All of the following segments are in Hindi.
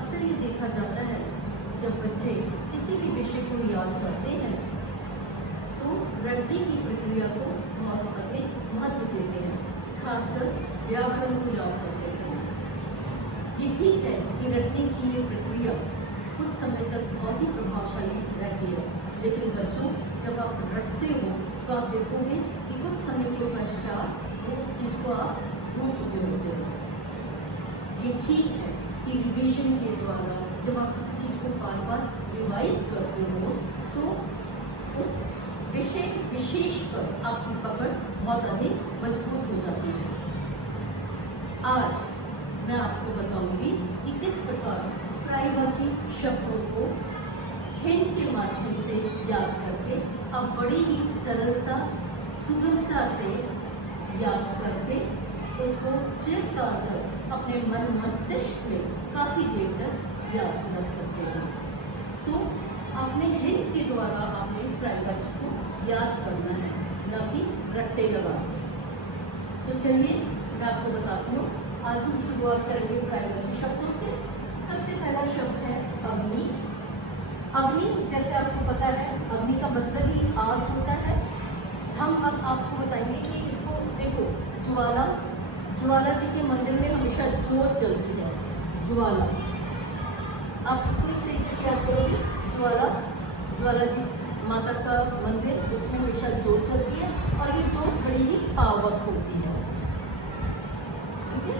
अक्सर ये देखा जाता है जब बच्चे किसी भी विषय को याद करते हैं तो रटने की प्रक्रिया को बहुत अधिक महत्व देते हैं, खासकर व्याकरण को याद करते समय। ये ठीक है कि रटने की ये प्रक्रिया कुछ समय तक बहुत ही प्रभावशाली रहती है, लेकिन बच्चों जब आप रटते हो तो आप देखोगे कि कुछ समय के पश्चात वो उस चीज को आप भूल चुके होते हो। ये ठीक है कि रिवीजन के द्वारा जब आप किसी चीज को बार बार रिवाइज करते हो तो उस विषय विशेष पर आपकी पकड़ बहुत अधिक मजबूत हो जाती है। आज मैं आपको बताऊंगी कि किस प्रकार पर्यायवाची शब्दों को हिंट के माध्यम से याद करके आप बड़ी ही सरलता सुगमता से याद करके उसको चिरकाल तक अपने मन मस्तिष्क में काफी देर तक याद रख सकते हैं। तो आपने हिंट के द्वारा आपने पर्यायवाची को याद करना है, न कि रट्टे लगा। तो चलिए मैं आपको बताती हूँ। आज हम शुरुआत करेंगे पर्यायवाची शब्दों से। सबसे पहला शब्द है अग्नि। अग्नि जैसे आपको पता है अग्नि का मतलब ही आग होता है। हम अब आपको बताएंगे कि इसको देखो, ज्वाला, ज्वाला जी के मंदिर में हमेशा जोत जलती है, ज्वाला। आप इसको इस तरीके से याद करोगे, ज्वाला, ज्वाला जी माता का मंदिर, उसमें हमेशा जोत जलती है और ये जोत बड़ी ही पावक होती है, ठीक है।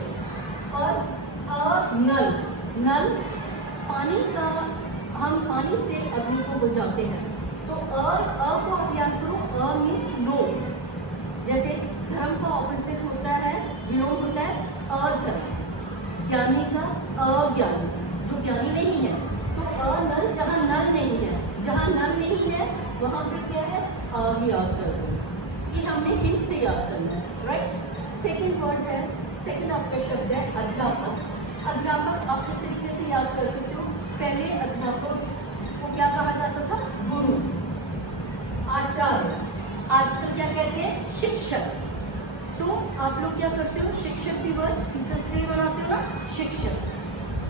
और नल, नल पानी का, हम पानी से अग्नि को बुझाते हैं। तो अ को आप याद करो, अ मीन्स नो। जैसे धर्म का ऑपोजिट होता है, विलोम होता है अधर्म। ज्ञानी का अज्ञानी, जो ज्ञानी नहीं है। तो अनल, जहाँ नल नहीं है, जहाँ नल नहीं है वहाँ पे क्या है, आग याद चल रही है। ये हमने हिंट से याद करना है, राइट। सेकेंड वर्ड है, सेकेंड आपका शब्द है अध्यापक। अध्यापक आप इस तरीके से याद कर सकते हो। पहले अध्यापक को क्या कहा जाता था, गुरु, आचार्य। आजकल क्या कहते हैं, शिक्षक। तो आप लोग क्या करते हो, शिक्षक दिवस, टीचर्स डे मनाते हो ना, शिक्षक।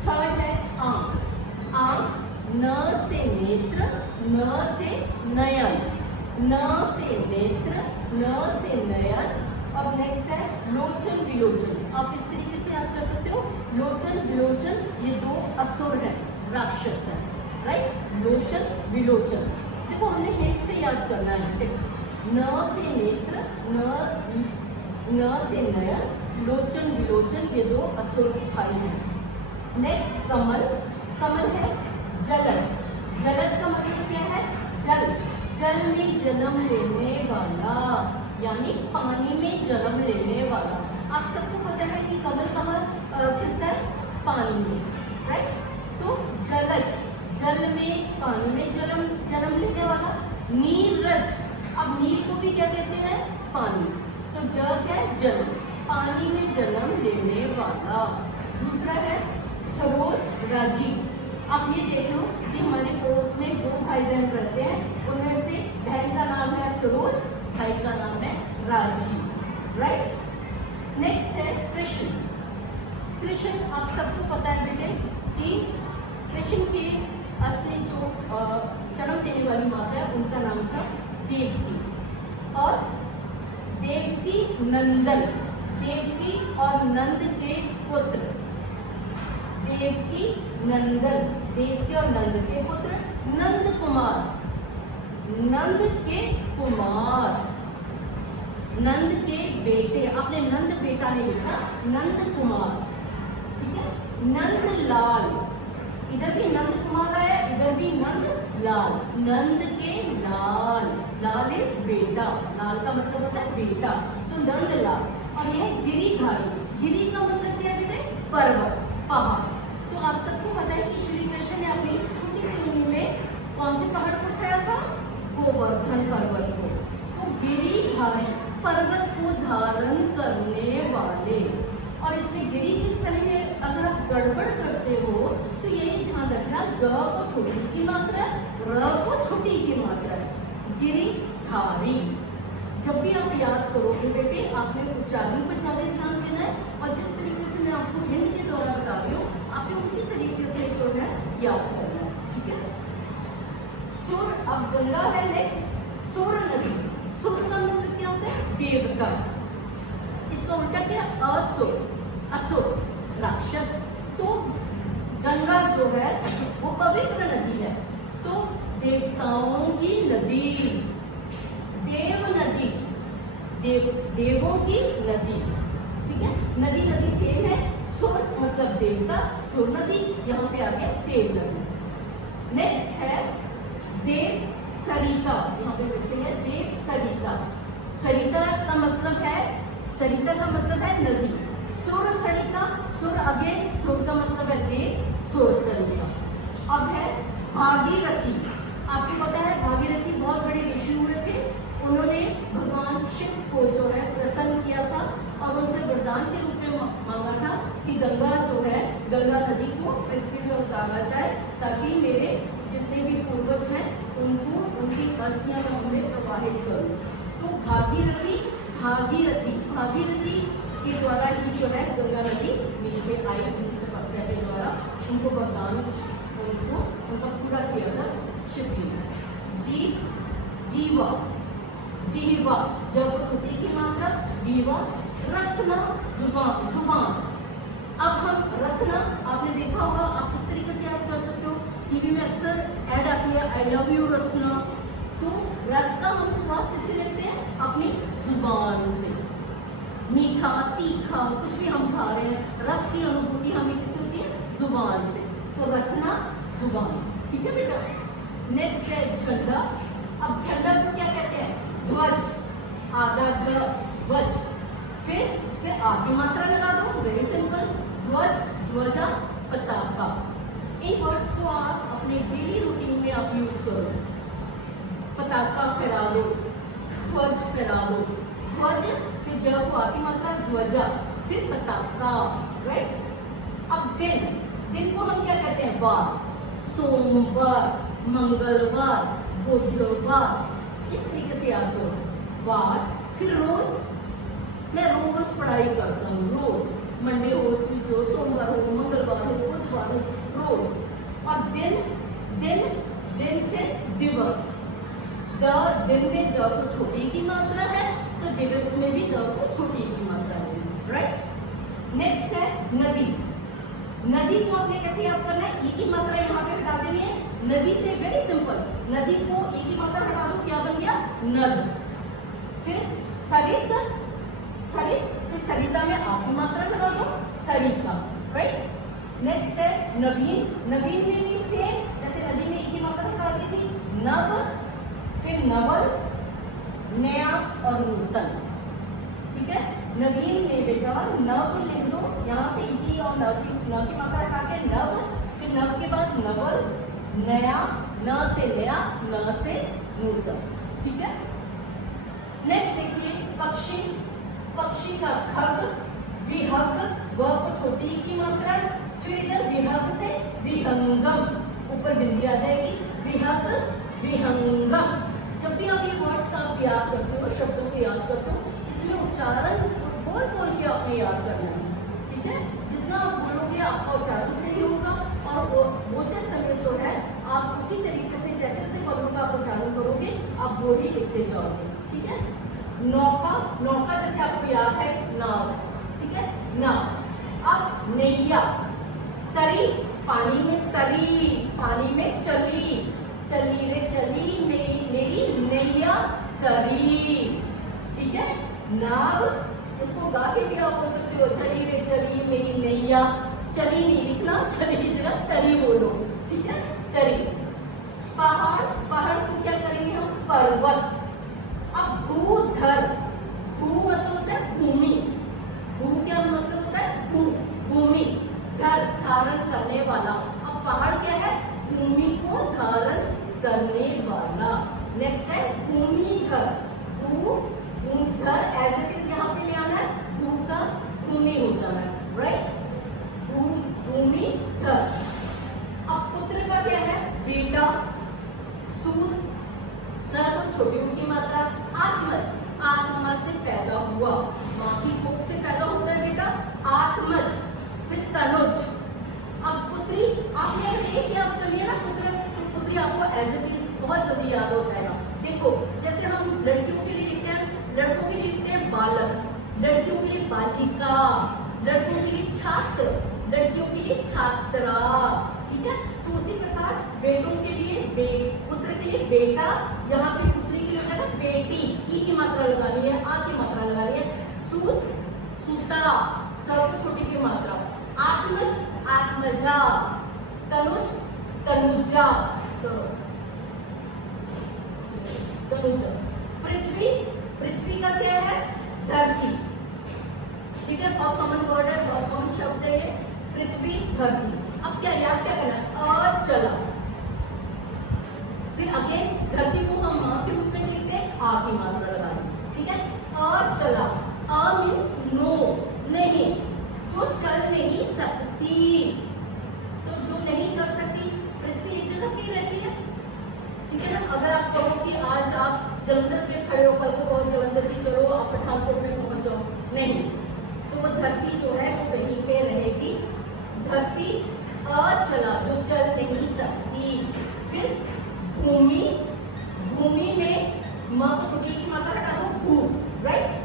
थर्ड है आंख। आंख, न से नेत्र, न से नयन, न से नेत्र, न से नयन। और नेक्स्ट है लोचन विलोचन। आप इस तरीके से याद कर सकते हो, लोचन विलोचन, ये दो असुर है, राक्षस है, राइट। लोचन विलोचन, देखो हमने हिंट से याद करना है। न से नेत्र, न से नयन, लोचन विलोचन, ये दो असुर भाई हैं। नेक्स्ट कमल। कमल है जलज। जलज का मतलब क्या है, जल, जल में जन्म लेने वाला, यानी पानी में जन्म लेने वाला। आप सबको पता है कि कमल कहाँ खिलता है, पानी में, राइट। तो जलज, जल में, पानी में जन्म लेने वाला। नीरज, अब नीर को भी क्या कहते हैं, पानी। तो जल है जल, पानी में जन्म लेने वाला। दूसरा है सरोज राजीव। आप ये देख लो कि हमारे पड़ोस में दो भाई बहन रहते हैं, उनमें से बहन का नाम है सरोज, भाई का नाम है राजीव, राइट। नेक्स्ट है कृष्ण। कृष्ण आप सबको पता है बेटे कि कृष्ण के असली जो जन्म देने वाली माता है उनका नाम था देवकी। और देवकी नंदन, देवकी और नंद के पुत्र, देवकी नंदन, देवकी और नंद के पुत्र नंद कुमार, नंद के कुमार, नंद के बेटे। आपने नंद बेटा नहीं लिखा, नंद कुमार, ठीक है। नंद लाल, इधर भी नंद कुमार आया, इधर भी नंद लाल, नंद के लाल, लाल इज बेटा, लाल का मतलब होता है बेटा, तो नंद लाल। और यह गिरिधारी, गिरी का मतलब क्या है, पर्वत, पहाड़। तो आप सबको पता है कि श्री कृष्ण ने अपनी छोटी सी उम्र में कौन से पहाड़ को उठाया था, गोवर्धन पर्वत को। तो गिरिधारी, पर्वत को धारण करने वाले। और इसमें गिरी किस पहले में अगर आप गड़बड़ करते हो तो यही ध्यान रखना, ग को छोटी की मात्रा, र को छोटी की मात्रा है, गिरिधारी। जब भी आप याद करोगे बेटे, आपने उच्चारण पर ज्यादा ध्यान देना है। और जिस तरीके से मैं आपको हिंट के द्वारा बता रही हूँ, आपने उसी तरीके से जो याद करना है, ठीक है। सुर, अब गंगा है नेक्स्ट। सुर नदी, सुर का मतलब क्या होता है? देवता। इसका उल्टा क्या? असुर, असुर राक्षस। तो गंगा जो है वो पवित्र नदी है, तो देवताओं की नदी, देव नदी, देवों की नदी, ठीक है। नदी नदी सेम है, सुर मतलब देवता, सुर नदी, यहाँ पे आ गया देव नदी। नेक्स्ट है देव सरिता, यहाँ पे वैसे है देव सरिता। सरिता का मतलब है, सरिता का मतलब है नदी। सुर सरिता, सुर अगेन, सुर का मतलब है देव, सुर सरिता। अब है भागीरथी। आपको पता है भागीरथी बहुत बड़े ऋषि हुए थे, उन्होंने भगवान शिव को जो है प्रसन्न किया था और उनसे वरदान के रूप में मांगा था कि गंगा जो है, गंगा नदी को पृथ्वी में उतारा जाए ताकि मेरे जितने भी पूर्वज हैं उनको, उनकी अस्थियां मैं उन्हें प्रवाहित करूं। तो भागीरथी, भागीरथी, भागीरथी के द्वारा ही जो है गंगा नदी नीचे आई, उनकी तपस्या के द्वारा उनको वरदान, उनको उनका पूरा किया था शिव जी ने। जी, जीवा, जीवा जब छुट्टी की मात्रा, जीवा। रसना, जुबान, जुबान। अब हम रसना, आपने देखा होगा, आप इस तरीके से याद कर सकते हो, टीवी में अक्सर ऐड आती है आई लव यू रसना। तो रस का हम स्वाद किससे लेते हैं? अपनी जुबान से। मीठा, तीखा कुछ भी हम खा रहे हैं, रस की अनुभूति हमें किससे होती है? जुबान से। तो रसना, जुबान, ठीक है बेटा। नेक्स्ट है झंडा। अब झंडा को क्या कहते हैं? ध्वज, आधा ध्वज। फिर आगे मात्रा लगा दो, वेरी सिंपल, ध्वज, ध्वजा, पताका। इन वर्ड्स को आप अपने डेली रूटीन में आप यूज करो। पताका फहरा दो, ध्वज फहरा दो, ध्वज, फिर जब आगे मात्रा ध्वजा, फिर पताका, राइट। अब दिन, दिन को हम क्या कहते हैं? वार। सोमवार, मंगलवार, बुधवार, इस तरीके से याद करो, वार। फिर रोज, मैं रोज पढ़ाई करता हूँ, रोज, मंडे हो, ट्यूसडे हो, सोमवार हो, मंगलवार हो, बुधवार हो, रोज। और दिन, दिन, दिन से दिवस। द, दिन में द को छोटी की मात्रा है, तो दिवस में भी द को छोटी की मात्रा है, राइट। नेक्स्ट है नदी। नदी को आपने कैसे याद करना है? ई की मात्रा यहाँ पे हटा देनी है। नदी से वेरी सिंपल, नदी को ई की मात्रा हटा दो, क्या बन गया? नद। फिर सरित, सरित, फिर सरिता में आ की मात्रा लगा दो, सरिता, राइट। नेक्स्ट है नवीन। नवीन में भी सेम, जैसे नदी में ई की मात्रा हटा दी थी, नव, फिर नवल, नया और नूतन, ठीक है। नवीन में बेटा नव लिख दो, यहाँ से ई और नव की मात्रा हटा के नव, फिर नव के बाद नवल, नया, न से नया, न से नूतन, ठीक है। नेक्स्ट देखिए पक्षी। पक्षी का खग, विहग, व को छोटी की मात्रा, फिर इधर विहग से विहंगम, ऊपर बिंदी आ जाएगी, विहग, विहंगम। जब भी आप ये वर्ड्स आप याद करते हो, शब्दों को याद करते हो, इसमें उच्चारण बोल बोल के आपने याद करना है, ठीक है। जितना आप बोलोगे आपका उच्चारण सही होगा, और बोलते समय जो है आप उसी तरीके से जैसे जैसे वर्णों का आप उच्चारण करोगे आप वो ही लिखते जाओगे, ठीक है। नौका, नौका जैसे आपको याद है नाव, ठीक है, नाव। अब नैया, तरी, पानी में तरी, पानी में चली, चली रे चली मेरी नैया तरी, ठीक है। नाव, इसको गा के भी आप बोल सकते हो, चली रे चली मेरी नैया, चली नहीं लिखना, चली की जगह तरी बोलो, ठीक है, तरी। पहाड़, पहाड़ को क्या करेंगे हम? पर्वत। अब भूधर, भू मतलब होता है भूमि, भू क्या मतलब होता है? भू, भूमि, धर धारण करने वाला। अब पहाड़ क्या है? भूमि को धारण करने वाला। नेक्स्ट है भूमिधर, भू, भूमिधर एज इट इज यहाँ पे ले आना है, भू का भूमि हो जाना है, राइट, भूमिधर। अब पुत्र का क्या है? बेटा, सूर, सब छोटी की मात्रा, आत्मज, आत्मा से पैदा हुआ, माँ की कोख से पैदा होता है बेटा, आत्मज। फिर तनुज। अब पुत्री, आपने अगर एक याद फिर आपको एज इट इज बहुत जल्दी याद हो जाएगा। देखो जैसे हम लड़कियों के लिए लिखते हैं, लड़कों के लिए लिखते हैं बालक, लड़कियों के लिए बालिका, लड़कों के लिए छात्र, लड़कियों के लिए छात्रा, ठीक है। तो उसी प्रकार बेटों के लिए पुत्र के लिए बेटा, यहाँ पे पुत्री के लिए हो जाएगा बेटी, ई की मात्रा लगानी है, आ की मात्रा लगानी है, सूत सूता, सब छोटी की मात्रा, आत्मज आत्मजा, तनुज तनुजा, तनुजा, पृथ्वी पृथ्वी का क्या है, धरती, ठीक है। बहुत कॉमन वर्ड है, बहुत कॉमन शब्द है ये, पृथ्वी धरती। अब क्या याद क्या करना है, अचला, फिर अगेन धरती को हम मां के रूप में लिखते हैं, आ की मात्रा लगानी, ठीक है। अचला, अ मीन्स नो, नहीं, जो चल नहीं सकती, तो जो नहीं चल सकती पृथ्वी एक जगह पे रहती है, ठीक है ना। अगर आप कहो कि आज आप जलंधर पे खड़े हो, कल को कहो जलंधर जी चलो आप पठानकोट में पहुंच जाओ, नहीं, तो वो धरती जो है वो वहीं पे रहेगी, धरती अचला, जो चल नहीं सकती। फिर भूमि, भूमि में मां को छोटी की मात्रा हटा दो, भू, राइट।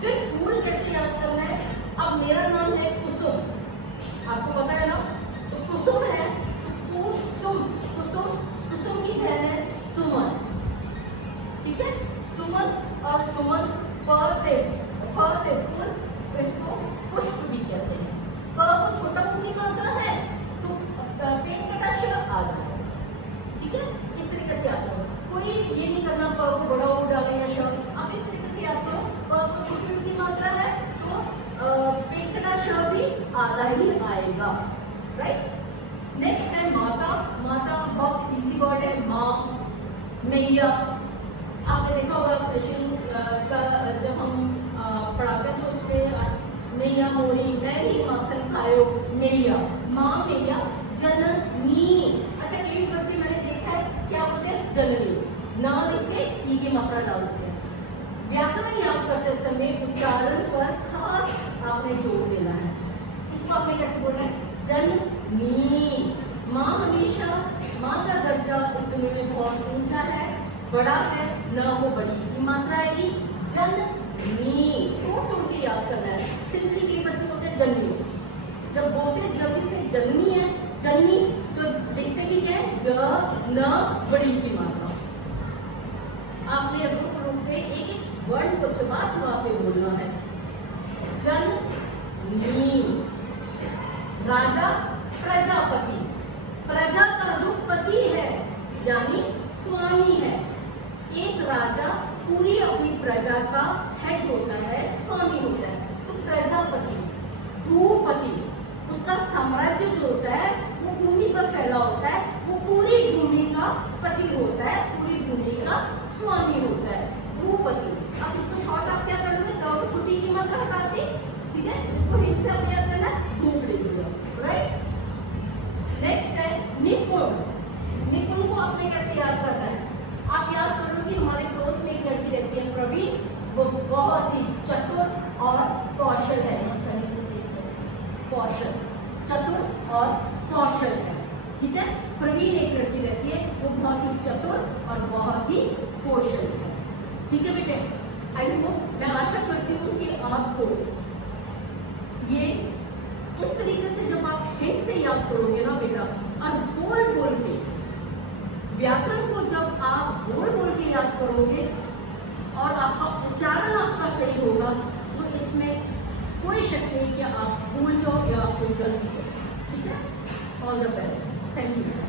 फिर फूल कैसे याद करना है, अब मेरा नाम है कुसुम, आपको पता है ना, तो कुसुम है, तो कुसुम, कुसुम, कुसुम की बहन है सुमन, ठीक है। सुमन और सुमन, फ से फूल, इसको पुष्प भी कहते हैं। प को छोटा प की मात्रा है, तो पेट कटा श आधा है, ठीक है। इस तरीके से याद करो, कोई ये नहीं करना प को बड़ा ओ डाले या श, आप इस तरीके से याद करो, प को छोटी की मात्रा है तो पेट कटा श भी आधा ही आएगा, राइट। नेक्स्ट है माता, माता बहुत इजी वर्ड है, माँ, मैया। आपने देखा होगा कृष्ण का जब हम पढ़ाते हैं तो उसमें मैया मोरी, मैं ही माखन खायो, मैया, माँ मैया, जननी। अच्छा कई बच्चे मैंने देखा है क्या बोलते हैं, जननी, ना लिखते ई की मात्रा डाल देते हैं। व्याकरण याद करते समय उच्चारण पर खास आपने जोर देना है, इसको आपने कैसे बोलना है, जननी। माँ हमेशा, माँ का दर्जा इस दुनिया में बहुत ऊंचा है, बड़ा है, न वो बड़ी की मात्रा आएगी, जननी, तोड़ के याद करना है। सिंपली के बच्चे होते हैं जननी, जब बोलते जल्दी से जननी है, जननी, तो लिखते भी क्या है, ज न बड़ी की मात्रा। आपने रुक के एक एक वर्ड को चबा चबा के बोलना है, जननी। राजा, प्रजापति, प्रजा का जो पति है यानी स्वामी है, एक राजा पूरी अपनी प्रजा का हेड होता है, स्वामी होता है, तो प्रजापति। भूपति, उसका साम्राज्य जो होता है वो भूमि पर फैला होता है, वो पूरी भूमि का पति होता है, पूरी भूमि का स्वामी होता है, भूपति। अब इसको शॉर्ट आप क्या करोगे, तो छोटी की मात्रा हटा दी, ठीक है। इसको हिंट से आप याद करना, भूप लिखिए, राइट। नेक्स्ट है निपुण, निपुण को आपने कैसे याद करना है, आप याद करो कि हमारे पड़ोस में एक लड़की रहती है प्रवीण, वो बहुत ही चतुर और कौशल है, कौशल, चतुर और कौशल है, ठीक है। प्रवीण एक लड़की रहती है, वो बहुत ही चतुर और बहुत ही कौशल है, ठीक है बेटे। आई होप, मैं आशा करती हूँ कि आपको ये इस तरीके से जब आप हिंट से याद करोगे ना बेटा, और बोल बोल के व्याकरण को जब आप बोल बोल के याद करोगे और आपका उच्चारण आपका सही होगा, तो इसमें कोई शक नहीं कि आप भूल जाओ या कोई गलती करो, ठीक है। All the best, thank you.